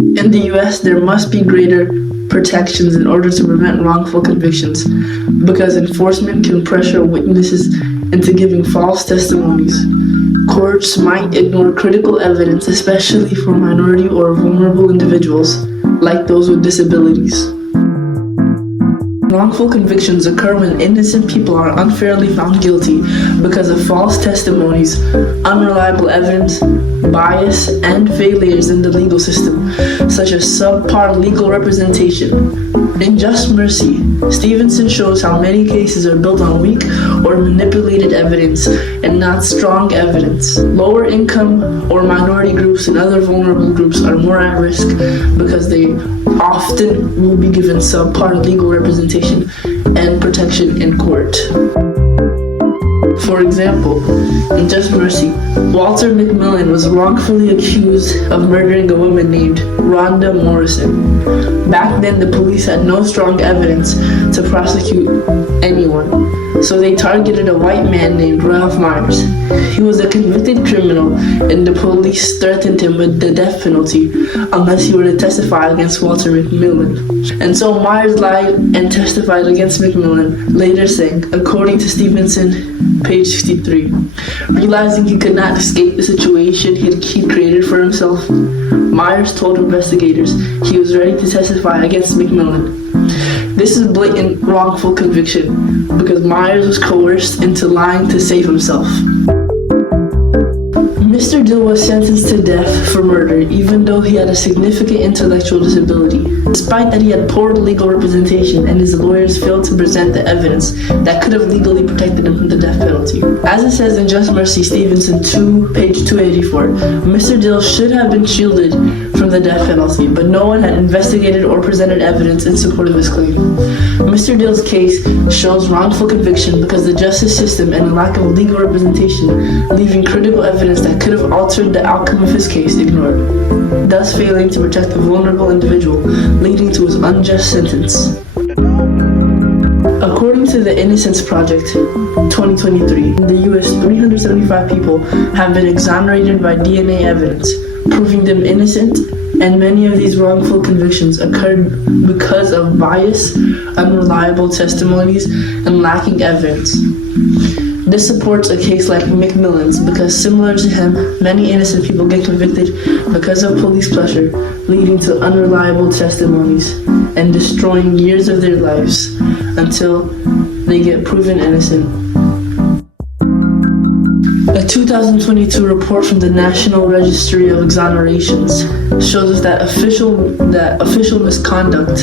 In the US, there must be greater protections in order to prevent wrongful convictions, because enforcement can pressure witnesses into giving false testimonies. Courts might ignore critical evidence, especially for minority or vulnerable individuals, like those with disabilities. Wrongful convictions occur when innocent people are unfairly found guilty because of false testimonies, unreliable evidence, bias, and failures in the legal system, such as subpar legal representation. In Just Mercy, Stevenson shows how many cases are built on weak or manipulated evidence and not strong evidence. Lower income or minority groups and other vulnerable groups are more at risk because they often will be given subpar legal representation and protection in court. For example, in Just Mercy, Walter McMillian was wrongfully accused of murdering a woman named Rhonda Morrison. Back then, the police had no strong evidence to prosecute anyone, so they targeted a white man named Ralph Myers. He was a convicted criminal, and the police threatened him with the death penalty unless he were to testify against Walter McMillian. And so Myers lied and testified against McMillian, later saying, according to Stevenson, page 63, realizing he could not escape the situation he created for himself, Myers told investigators he was ready to testify against McMillian. This is blatant wrongful conviction because Myers was coerced into lying to save himself. Mr. Dill was sentenced to death for murder even though he had a significant intellectual disability. Despite that, he had poor legal representation and his lawyers failed to present the evidence that could have legally protected him from the death penalty. As it says in Just Mercy, Stevenson 2, page 284, Mr. Dill should have been shielded from the death penalty, but no one had investigated or presented evidence in support of his claim. Mr. Dill's case shows wrongful conviction because the justice system and a lack of legal representation, leaving critical evidence that could have altered the outcome of his case ignored, thus failing to protect the vulnerable individual, leading to his unjust sentence. According to the Innocence Project 2023, in the US, 375 people have been exonerated by DNA evidence, proving them innocent, and many of these wrongful convictions occurred because of bias, unreliable testimonies, and lacking evidence. This supports a case like McMillian's because, similar to him, many innocent people get convicted because of police pressure, leading to unreliable testimonies and destroying years of their lives until they get proven innocent. A 2022 report from the National Registry of Exonerations shows us that official misconduct,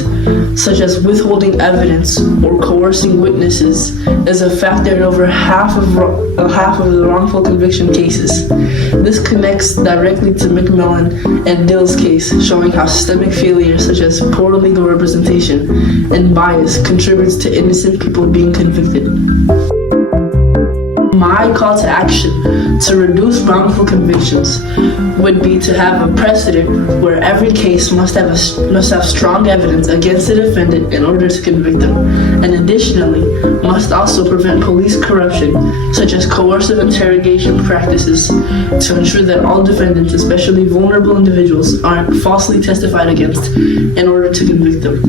such as withholding evidence or coercing witnesses, is a factor in over half of the wrongful conviction cases. This connects directly to McMillian and Dill's case, showing how systemic failure such as poor legal representation and bias contributes to innocent people being convicted. My call to action to reduce wrongful convictions would be to have a precedent where every case must have strong evidence against the defendant in order to convict them, and additionally must also prevent police corruption, such as coercive interrogation practices, to ensure that all defendants, especially vulnerable individuals, aren't falsely testified against in order to convict them.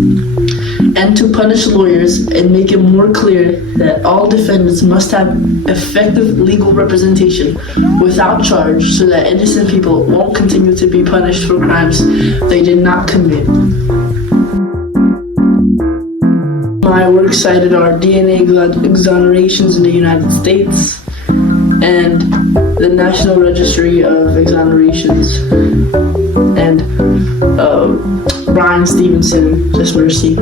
And to punish lawyers and make it more clear that all defendants must have effective legal representation without charge so that innocent people won't continue to be punished for crimes they did not commit. My work cited are DNA exonerations in the United States and the National Registry of Exonerations and Bryan Stevenson, Just Mercy.